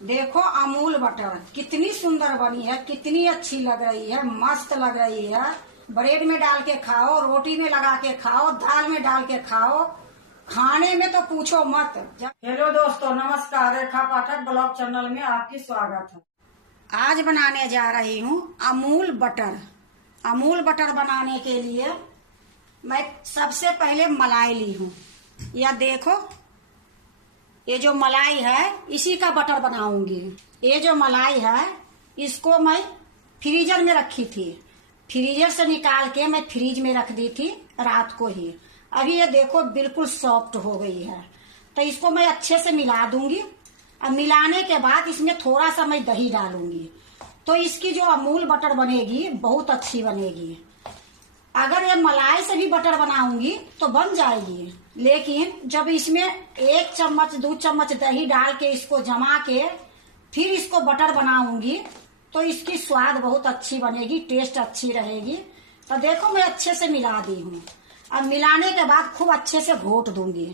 देखो अमूल बटर कितनी सुंदर बनी है, कितनी अच्छी लग रही है, मस्त लग रही है। ब्रेड में डाल के खाओ, रोटी में लगा के खाओ, दाल में डाल के खाओ, खाने में तो पूछो मत। हेलो दोस्तों, नमस्कार। रेखा पाठक ब्लॉग चैनल में आपकी स्वागत है। आज बनाने जा रही हूँ अमूल बटर। अमूल बटर बनाने के लिए मैं सबसे पहले मलाई ली हूँ। यह देखो, ये जो मलाई है इसी का बटर बनाऊंगी। ये जो मलाई है इसको मैं फ्रीजर में रखी थी, फ्रीजर से निकाल के मैं फ्रीज में रख दी थी रात को ही। अभी ये देखो बिल्कुल सॉफ्ट हो गई है। तो इसको मैं अच्छे से मिला दूंगी। अब मिलाने के बाद इसमें थोड़ा सा मैं दही डालूंगी, तो इसकी जो अमूल बटर बनेगी बहुत अच्छी बनेगी। अगर ये मलाई से भी बटर बनाऊंगी तो बन जाएगी, लेकिन जब इसमें 1 चम्मच 2 चम्मच दही डाल के इसको जमा के फिर इसको बटर बनाऊंगी तो इसकी स्वाद बहुत अच्छी बनेगी, टेस्ट अच्छी रहेगी। तो देखो मैं अच्छे से मिला दी हूँ। अब मिलाने के बाद खूब अच्छे से घोट दूंगी।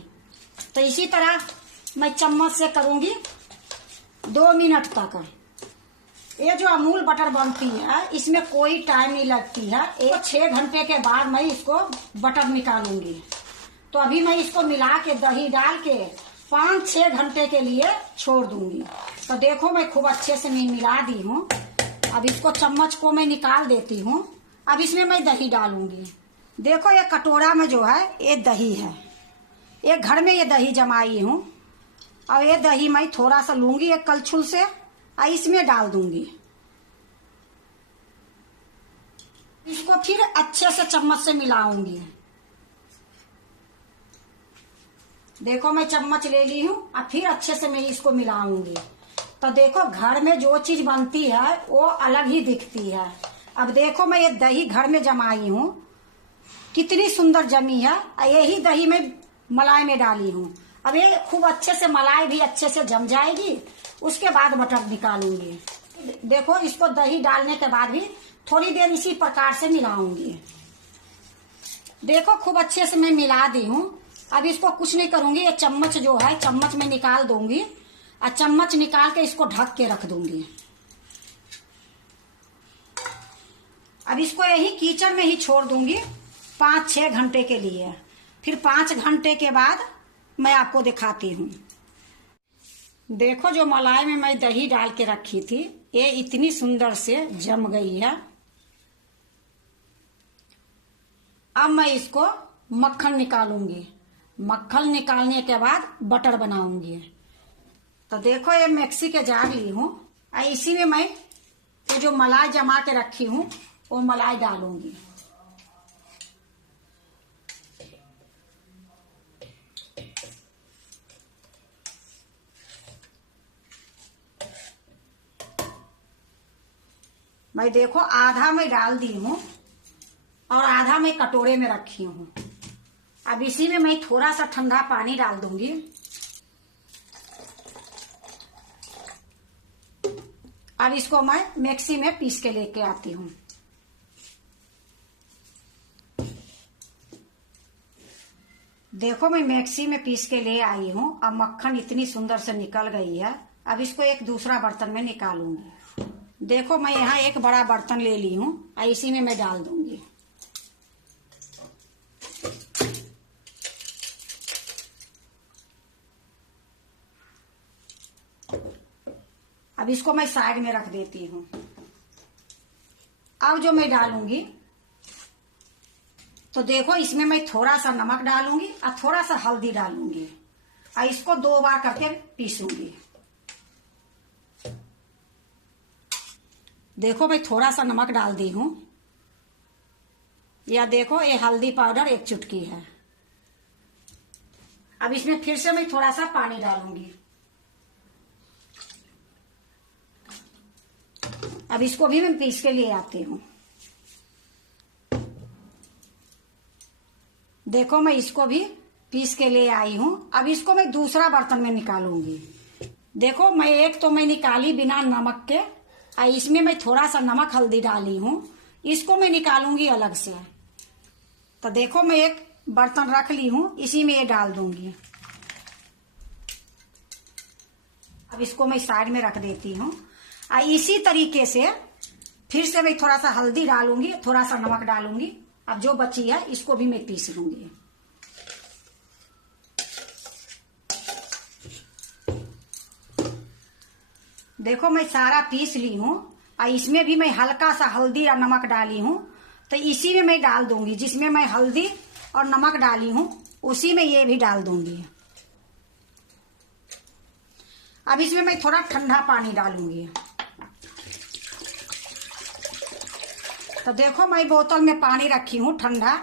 तो इसी तरह मैं चम्मच से करूंगी 2 मिनट तक। ये जो अमूल बटर बनती है इसमें कोई टाइम नहीं लगती है। 6 घंटे के बाद मैं इसको बटर निकालूंगी। तो अभी मैं इसको मिला के दही डाल के 5-6 घंटे के लिए छोड़ दूंगी। तो देखो मैं खूब अच्छे से मिला दी हूँ। अब इसको चम्मच को मैं निकाल देती हूँ। अब इसमें मैं दही डालूंगी। देखो ये कटोरा में जो है ये दही है, ये घर में ये दही जमाई हूँ। और ये दही मैं थोड़ा सा लूंगी एक कलछुल से और इसमें डाल दूंगी। इसको फिर अच्छे से चम्मच से मिलाऊंगी। देखो मैं चम्मच ले ली हूँ और फिर अच्छे से मैं इसको मिलाऊंगी। तो देखो घर में जो चीज बनती है वो अलग ही दिखती है। अब देखो मैं ये दही घर में जमाई हूँ, कितनी सुंदर जमी है। यही दही मैं मलाई में डाली हूँ। अब ये खूब अच्छे से मलाई भी अच्छे से जम जाएगी, उसके बाद बटर निकालूंगी। देखो इसको दही डालने के बाद भी थोड़ी देर इसी प्रकार से मिलाऊंगी। देखो खूब अच्छे से मैं मिला दी हूँ। अब इसको कुछ नहीं करूंगी, ये चम्मच जो है चम्मच में निकाल दूंगी और चम्मच निकाल के इसको ढक के रख दूंगी। अब इसको यही कीचड़ में ही छोड़ दूंगी 5-6 घंटे के लिए। फिर 5 घंटे के बाद मैं आपको दिखाती हूँ। देखो जो मलाई में मैं दही डाल के रखी थी ये इतनी सुंदर से जम गई है। अब मैं इसको मक्खन निकालूंगी। मक्खन निकालने के बाद बटर बनाऊंगी। तो देखो ये मिक्सी के जार ली हूँ और इसी में मैं ये जो मलाई जमा के रखी हूँ वो मलाई डालूंगी। मैं देखो आधा मैं डाल दी हूँ और आधा मैं कटोरे में रखी हूँ। अब इसी में मैं थोड़ा सा ठंडा पानी डाल दूंगी। अब इसको मैं मिक्सी में पीस के लेके आती हूँ। देखो मैं मिक्सी में पीस के ले आई हूँ। अब मक्खन इतनी सुंदर से निकल गई है। अब इसको एक दूसरा बर्तन में निकालूंगी। देखो मैं यहाँ एक बड़ा बर्तन ले ली हूँ और इसी में मैं डाल दूंगी। अब इसको मैं साइड में रख देती हूँ। अब जो मैं डालूंगी तो देखो इसमें मैं थोड़ा सा नमक डालूंगी और थोड़ा सा हल्दी डालूंगी और इसको 2 बार करके पीसूंगी। देखो मैं थोड़ा सा नमक डाल दी हूँ। या देखो ये हल्दी पाउडर 1 चुटकी है। अब इसमें फिर से मैं थोड़ा सा पानी डालूंगी। अब इसको भी मैं पीस के लिए आती हूँ। देखो मैं इसको भी पीस के ले आई हूँ। अब इसको मैं दूसरा बर्तन में निकालूंगी। देखो मैं एक तो मैं निकाली बिना नमक के और इसमें मैं थोड़ा सा नमक हल्दी डाली हूँ। इसको मैं निकालूंगी अलग से। तो देखो मैं एक बर्तन रख ली हूँ, इसी में ये डाल दूंगी। अब इसको मैं साइड में रख देती हूँ। इसी तरीके से फिर से मैं थोड़ा सा हल्दी डालूंगी, थोड़ा सा नमक डालूंगी। अब जो बची है इसको भी मैं पीस लूंगी। देखो मैं सारा पीस ली हूँ और इसमें भी मैं हल्का सा हल्दी और नमक डाली हूँ, तो इसी में मैं डाल दूंगी। जिसमें मैं हल्दी और नमक डाली हूँ उसी में ये भी डाल दूंगी। अब इसमें मैं थोड़ा ठंडा पानी डालूंगी। तो देखो मैं बोतल में पानी रखी हूँ ठंडा,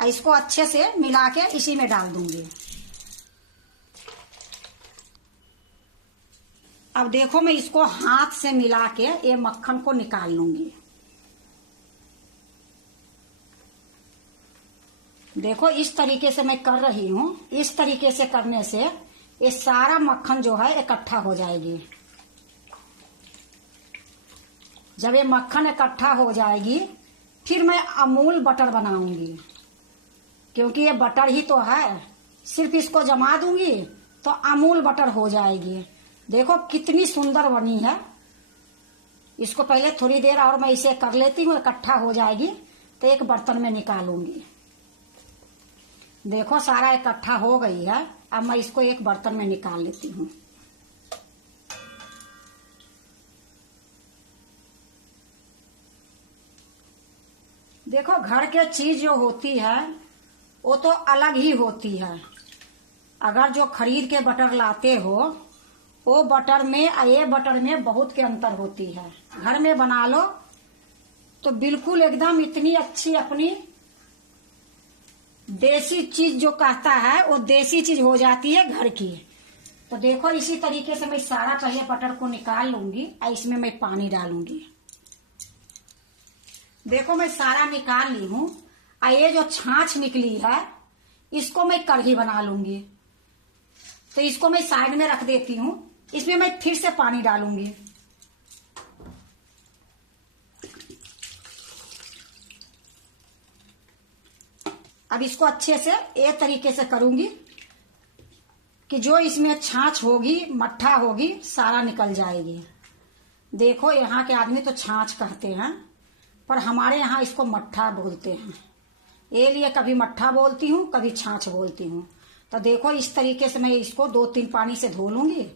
और इसको अच्छे से मिला के इसी में डाल दूंगी। अब देखो मैं इसको हाथ से मिला के ये मक्खन को निकाल लूंगी। देखो इस तरीके से मैं कर रही हूँ। इस तरीके से करने से ये सारा मक्खन जो है इकट्ठा हो जाएगी। जब ये मक्खन इकट्ठा हो जाएगी फिर मैं अमूल बटर बनाऊंगी, क्योंकि ये बटर ही तो है। सिर्फ इसको जमा दूंगी तो अमूल बटर हो जाएगी। देखो कितनी सुंदर बनी है। इसको पहले थोड़ी देर और मैं इसे कर लेती हूँ, इकट्ठा हो जाएगी तो एक बर्तन में निकालूंगी। देखो सारा इकट्ठा हो गई है। अब मैं इसको एक बर्तन में निकाल लेती हूँ। देखो घर के चीज जो होती है वो तो अलग ही होती है। अगर जो खरीद के बटर लाते हो वो बटर में और ये बटर में बहुत के अंतर होती है। घर में बना लो तो बिल्कुल एकदम इतनी अच्छी अपनी देसी चीज जो कहता है वो देसी चीज हो जाती है घर की। तो देखो इसी तरीके से मैं सारा पहले बटर को निकाल लूंगी और इसमें मैं पानी डालूंगी। देखो मैं सारा निकाल ली हूँ और ये जो छाछ निकली है इसको मैं कढ़ी बना लूंगी। तो इसको मैं साइड में रख देती हूँ। इसमें मैं फिर से पानी डालूंगी। अब इसको अच्छे से एक तरीके से करूंगी कि जो इसमें छाछ होगी, मट्ठा होगी, सारा निकल जाएगी। देखो यहाँ के आदमी तो छाछ कहते हैं, पर हमारे यहाँ इसको मट्ठा बोलते हैं। ये लिए कभी मट्ठा बोलती हूँ, कभी छाछ बोलती हूँ। तो देखो इस तरीके से मैं इसको 2-3 पानी से धो लूंगी।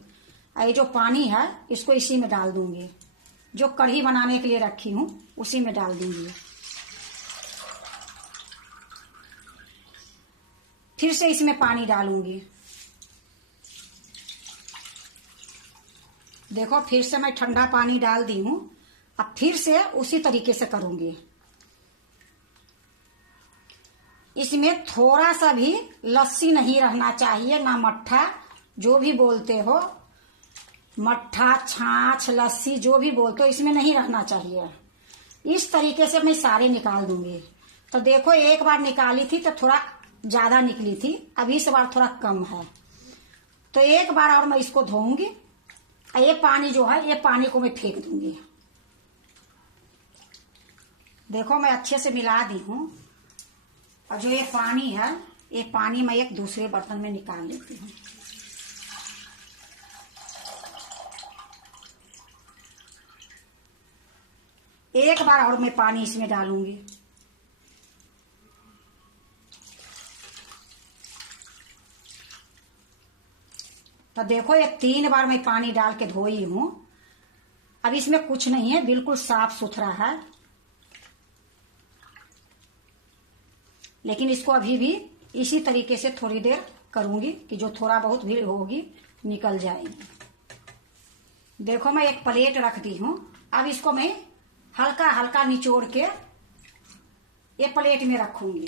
ये जो पानी है इसको इसी में डाल दूंगी। जो कढ़ी बनाने के लिए रखी हूँ उसी में डाल दूंगी। फिर से इसमें पानी डालूंगी। देखो फिर से मैं ठंडा पानी डाल दी हूँ। अब फिर से उसी तरीके से करूंगी। इसमें थोड़ा सा भी लस्सी नहीं रहना चाहिए, ना मट्ठा, जो भी बोलते हो, मट्ठा, छाछ, लस्सी जो भी बोलते हो, इसमें नहीं रहना चाहिए। इस तरीके से मैं सारे निकाल दूंगी। तो देखो एक बार निकाली थी तो थोड़ा ज्यादा निकली थी, अभी इस बार थोड़ा कम है। तो एक बार और मैं इसको धोऊंगी। ये पानी जो है ये पानी को मैं फेंक दूंगी। देखो मैं अच्छे से मिला दी हूँ। और जो ये पानी है ये पानी मैं एक दूसरे बर्तन में निकाल लेती हूँ। एक बार और मैं पानी इसमें डालूंगी। तो देखो ये 3 बार मैं पानी डाल के धोई हूँ। अब इसमें कुछ नहीं है, बिल्कुल साफ सुथरा है। लेकिन इसको अभी भी इसी तरीके से थोड़ी देर करूंगी कि जो थोड़ा बहुत भी होगी निकल जाएगी। देखो मैं एक प्लेट रख दी हूँ। अब इसको मैं हल्का हल्का निचोड़ के ये प्लेट में रखूंगी।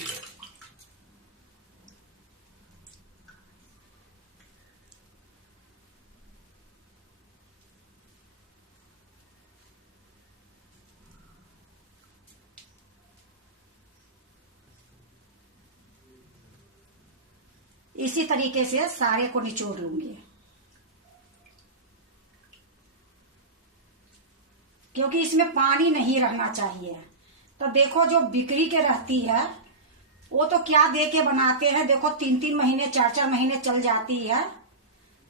इसी तरीके से सारे को निचोड़ लूंगी, क्योंकि इसमें पानी नहीं रहना चाहिए। तो देखो जो बिक्री के रहती है वो तो क्या दे के बनाते हैं, देखो 3-3 महीने 4-4 महीने चल जाती है।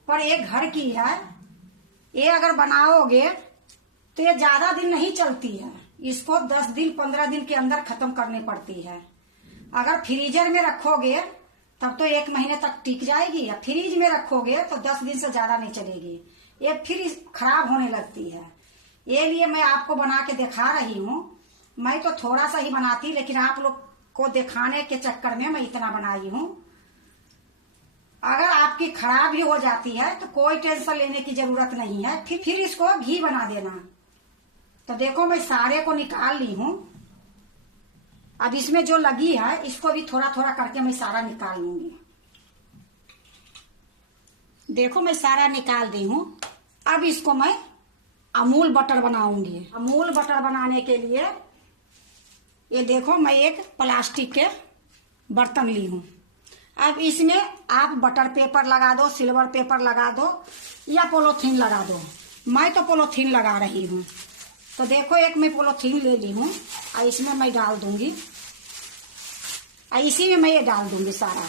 पर एक घर की है ये अगर बनाओगे तो ये ज्यादा दिन नहीं चलती है, इसको 10 दिन 15 दिन के अंदर खत्म करनी पड़ती है। अगर फ्रीजर में रखोगे तब तो 1 महीने तक टिक जाएगी, या फ्रिज में रखोगे तो 10 दिन से ज्यादा नहीं चलेगी, ये फिर खराब होने लगती है। ये लिए मैं आपको बना के दिखा रही हूँ। मैं तो थोड़ा सा ही बनाती, लेकिन आप लोग को दिखाने के चक्कर में मैं इतना बनाई हूँ। अगर आपकी खराब भी हो जाती है तो कोई टेंशन लेने की जरूरत नहीं है, फिर इसको घी बना देना। तो देखो मैं सारे को निकाल ली हूँ। अब इसमें जो लगी है इसको भी थोड़ा थोड़ा करके मैं सारा निकाल लूंगी। देखो मैं सारा निकाल दी हूँ। अब इसको मैं अमूल बटर बनाऊंगी। अमूल बटर बनाने के लिए ये देखो मैं एक प्लास्टिक के बर्तन ली हूँ। अब इसमें आप बटर पेपर लगा दो, सिल्वर पेपर लगा दो, या पोलोथीन लगा दो। मैं तो पोलोथीन लगा रही हूँ। तो देखो एक मैं पोलोथीन ले ली हूँ और इसमें मैं डाल दूंगी, और इसी में मैं ये डाल दूंगी सारा।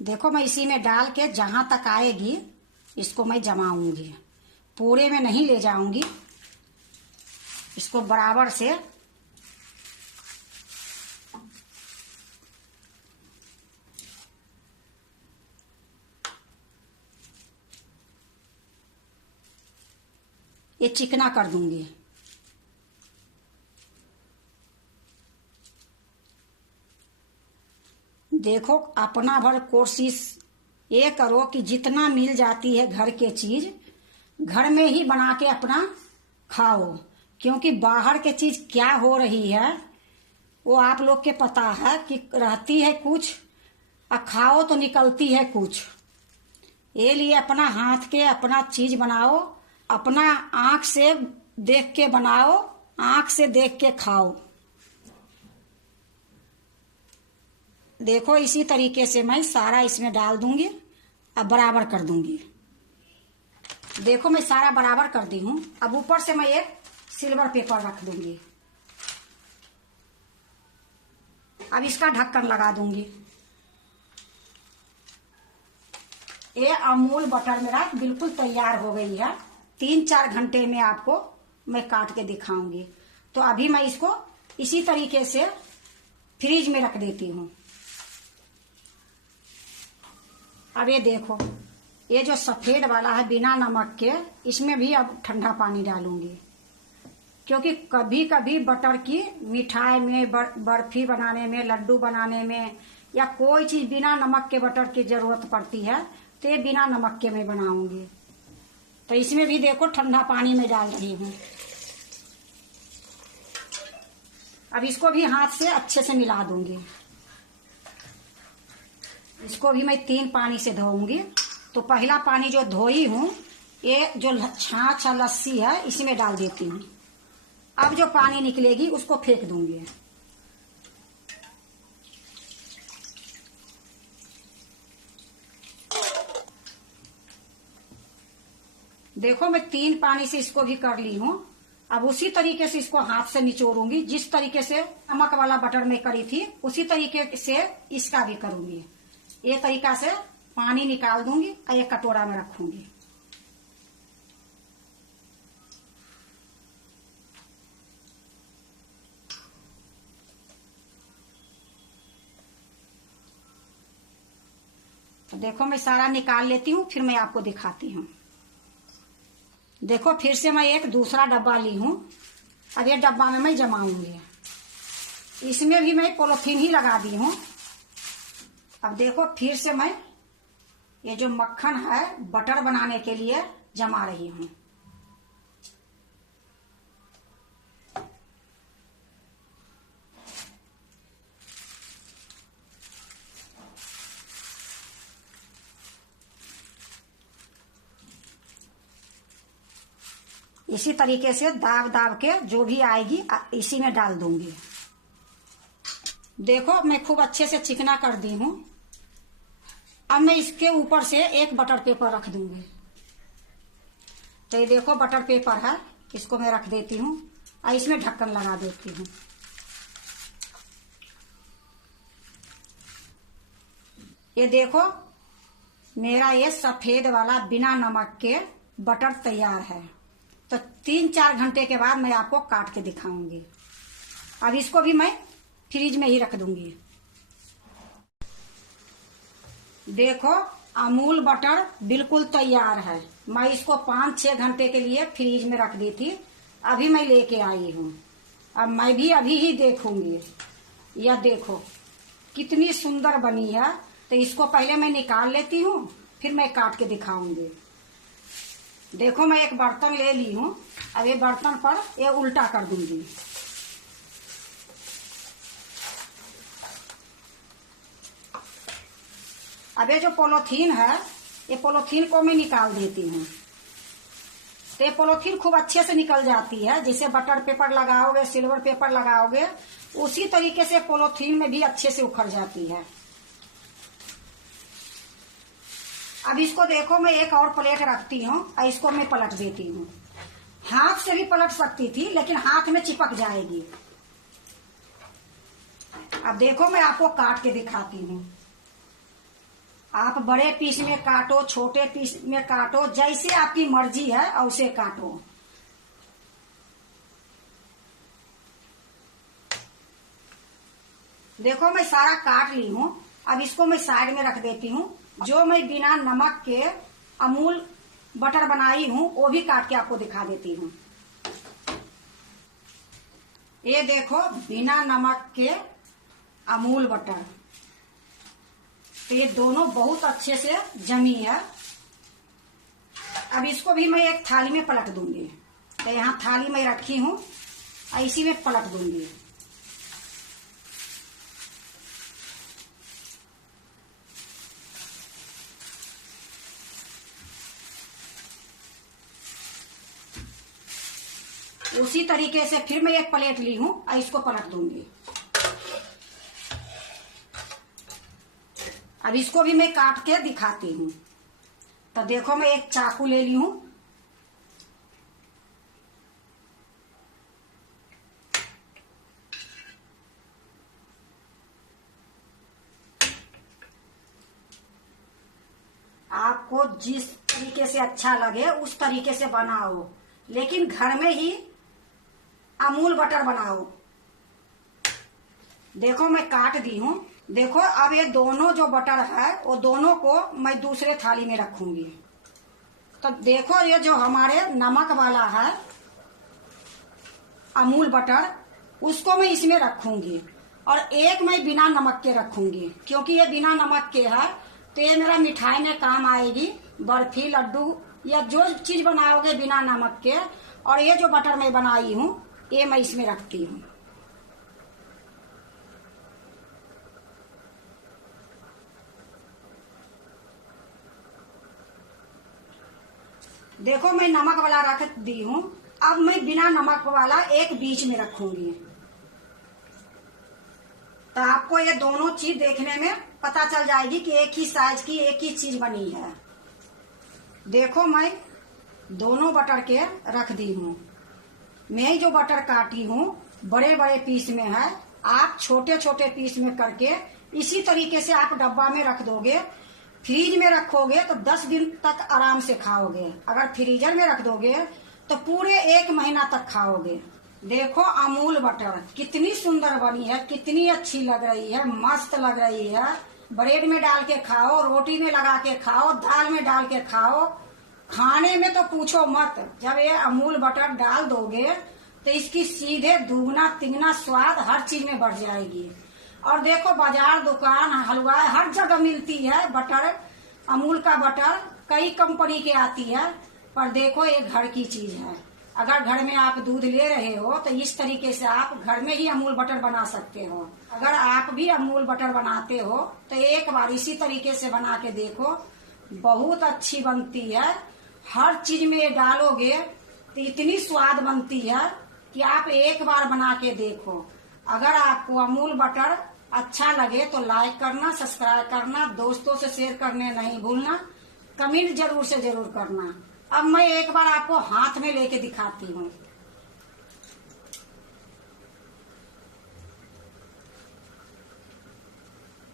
देखो मैं इसी में डाल के जहां तक आएगी इसको मैं जमाऊंगी, पूरे में नहीं ले जाऊंगी, इसको बराबर से। ये चिकना कर दूंगी। देखो अपना भर कोशिश ये करो कि जितना मिल जाती है घर के चीज घर में ही बना के अपना खाओ, क्योंकि बाहर के चीज क्या हो रही है वो आप लोग के पता है कि रहती है कुछ और खाओ तो निकलती है कुछ। ये लिए अपना हाथ के अपना चीज बनाओ, अपना आंख से देख के बनाओ, आंख से देख के खाओ। देखो इसी तरीके से मैं सारा इसमें डाल दूंगी और बराबर कर दूंगी। देखो मैं सारा बराबर कर दी हूं। अब ऊपर से मैं एक सिल्वर पेपर रख दूंगी। अब इसका ढक्कन लगा दूंगी। ये अमूल बटर मेरा बिल्कुल तैयार हो गई है। 3-4 घंटे में आपको मैं काट के दिखाऊंगी। तो अभी मैं इसको इसी तरीके से फ्रिज में रख देती हूँ। अब ये देखो ये जो सफेद वाला है बिना नमक के, इसमें भी अब ठंडा पानी डालूंगी, क्योंकि कभी कभी बटर की मिठाई में, बर्फी बनाने में, लड्डू बनाने में, या कोई चीज बिना नमक के बटर की जरूरत पड़ती है, तो ये बिना नमक के मैं बनाऊंगी। तो इसमें भी देखो ठंडा पानी में डाल रही हूँ। अब इसको भी हाथ से अच्छे से मिला दूंगी। इसको भी मैं 3 पानी से धोऊंगी। तो पहला पानी जो धोई हूँ ये जो छाछ लस्सी है इसी में डाल देती हूँ। अब जो पानी निकलेगी उसको फेंक दूंगी। देखो मैं 3 पानी से इसको भी कर ली हूँ। अब उसी तरीके से इसको हाथ से निचोड़ूंगी। जिस तरीके से नमक वाला बटर में करी थी उसी तरीके से इसका भी करूंगी। ये तरीका से पानी निकाल दूंगी और एक कटोरा में रखूंगी। तो देखो मैं सारा निकाल लेती हूँ, फिर मैं आपको दिखाती हूँ। देखो फिर से मैं एक दूसरा डब्बा ली हूँ। अब ये डब्बा में मैं जमाऊंगी। इसमें भी मैं पॉलीथीन ही लगा दी हूँ। अब देखो फिर से मैं ये जो मक्खन है बटर बनाने के लिए जमा रही हूँ। इसी तरीके से दाब दाब के जो भी आएगी इसी में डाल दूंगी। देखो मैं खूब अच्छे से चिकना कर दी हूँ। अब मैं इसके ऊपर से एक बटर पेपर रख दूंगी। तो ये देखो बटर पेपर है, इसको मैं रख देती हूँ और इसमें ढक्कन लगा देती हूँ। ये देखो मेरा ये सफेद वाला बिना नमक के बटर तैयार है। तो 3-4 घंटे के बाद मैं आपको काट के दिखाऊंगी। अब इसको भी मैं फ्रिज में ही रख दूंगी। देखो अमूल बटर बिल्कुल तैयार है। मैं इसको 5-6 घंटे के लिए फ्रिज में रख दी थी, अभी मैं लेके आई हूँ। अब मैं भी अभी ही देखूंगी। यह देखो कितनी सुंदर बनी है। तो इसको पहले मैं निकाल लेती हूँ, फिर मैं काट के दिखाऊंगी। देखो मैं एक बर्तन ले ली हूँ। अब ये बर्तन पर ये उल्टा कर दूंगी। अब ये जो पॉलीथीन है, ये पॉलीथीन को मैं निकाल देती हूँ। तो ये पॉलीथीन खूब अच्छे से निकल जाती है। जैसे बटर पेपर लगाओगे, सिल्वर पेपर लगाओगे, उसी तरीके से पॉलीथीन में भी अच्छे से उखड़ जाती है। अब इसको देखो मैं एक और प्लेट रखती हूँ और इसको मैं पलट देती हूँ। हाथ से भी पलट सकती थी, लेकिन हाथ में चिपक जाएगी। अब देखो मैं आपको काट के दिखाती हूँ। आप बड़े पीस में काटो, छोटे पीस में काटो, जैसे आपकी मर्जी है वैसे काटो। देखो मैं सारा काट ली हूँ। अब इसको मैं साइड में रख देती हूँ। जो मैं बिना नमक के अमूल बटर बनाई हूँ वो भी काट के आपको दिखा देती हूँ। ये देखो बिना नमक के अमूल बटर। तो ये दोनों बहुत अच्छे से जमी है। अब इसको भी मैं एक थाली में पलट दूंगी। तो यहाँ थाली में रखी हूँ, इसी में पलट दूंगी। उसी तरीके से फिर मैं एक प्लेट ली हूं और इसको पलट दूंगी। अब इसको भी मैं काट के दिखाती हूँ। तो देखो मैं एक चाकू ले ली हूं। आपको जिस तरीके से अच्छा लगे उस तरीके से बनाओ, लेकिन घर में ही अमूल बटर बनाओ। देखो मैं काट दी हूँ। देखो अब ये दोनों जो बटर है वो दोनों को मैं दूसरे थाली में रखूंगी। तो देखो ये जो हमारे नमक वाला है अमूल बटर, उसको मैं इसमें रखूंगी और एक मैं बिना नमक के रखूंगी, क्योंकि ये बिना नमक के है तो ये मेरा मिठाई में काम आएगी। बर्फी, लड्डू या जो चीज बनाओगे बिना नमक के। और ये जो बटर मैं बनाई हूँ ये मैं इसमें रखती हूँ। देखो मैं नमक वाला रख दी हूँ। अब मैं बिना नमक वाला एक बीच में रखूंगी। तो आपको ये दोनों चीज देखने में पता चल जाएगी कि एक ही साइज की एक ही चीज बनी है। देखो मैं दोनों बटर के रख दी हूँ। मैं जो बटर काटी हूँ बड़े बड़े पीस में है। आप छोटे छोटे पीस में करके इसी तरीके से आप डब्बा में रख दोगे, फ्रीज में रखोगे तो 10 दिन तक आराम से खाओगे। अगर फ्रीजर में रख दोगे तो पूरे 1 महीना तक खाओगे। देखो अमूल बटर कितनी सुंदर बनी है, कितनी अच्छी लग रही है, मस्त लग रही है। ब्रेड में डाल के खाओ, रोटी में लगा के खाओ, दाल में डाल के खाओ। खाने में तो पूछो मत। जब ये अमूल बटर डाल दोगे तो इसकी सीधे दुगना तिगना स्वाद हर चीज में बढ़ जाएगी। और देखो बाजार, दुकान, हलवाई हर जगह मिलती है बटर। अमूल का बटर कई कंपनी के आती है, पर देखो ये घर की चीज है। अगर घर में आप दूध ले रहे हो तो इस तरीके से आप घर में ही अमूल बटर बना सकते हो। अगर आप भी अमूल बटर बनाते हो तो एक बार इसी तरीके से बना के देखो, बहुत अच्छी बनती है। हर चीज में डालोगे तो इतनी स्वाद बनती है कि आप एक बार बना के देखो। अगर आपको अमूल बटर अच्छा लगे तो लाइक करना, सब्सक्राइब करना, दोस्तों से शेयर करने नहीं भूलना, कमेंट जरूर से जरूर करना। अब मैं एक बार आपको हाथ में लेके दिखाती हूँ।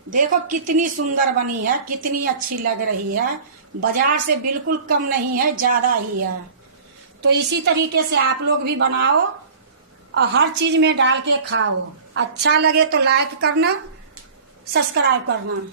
देखो कितनी सुंदर बनी है, कितनी अच्छी लग रही है। बाजार से बिल्कुल कम नहीं है, ज्यादा ही है। तो इसी तरीके से आप लोग भी बनाओ और हर चीज में डाल के खाओ। अच्छा लगे तो लाइक करना, सब्सक्राइब करना।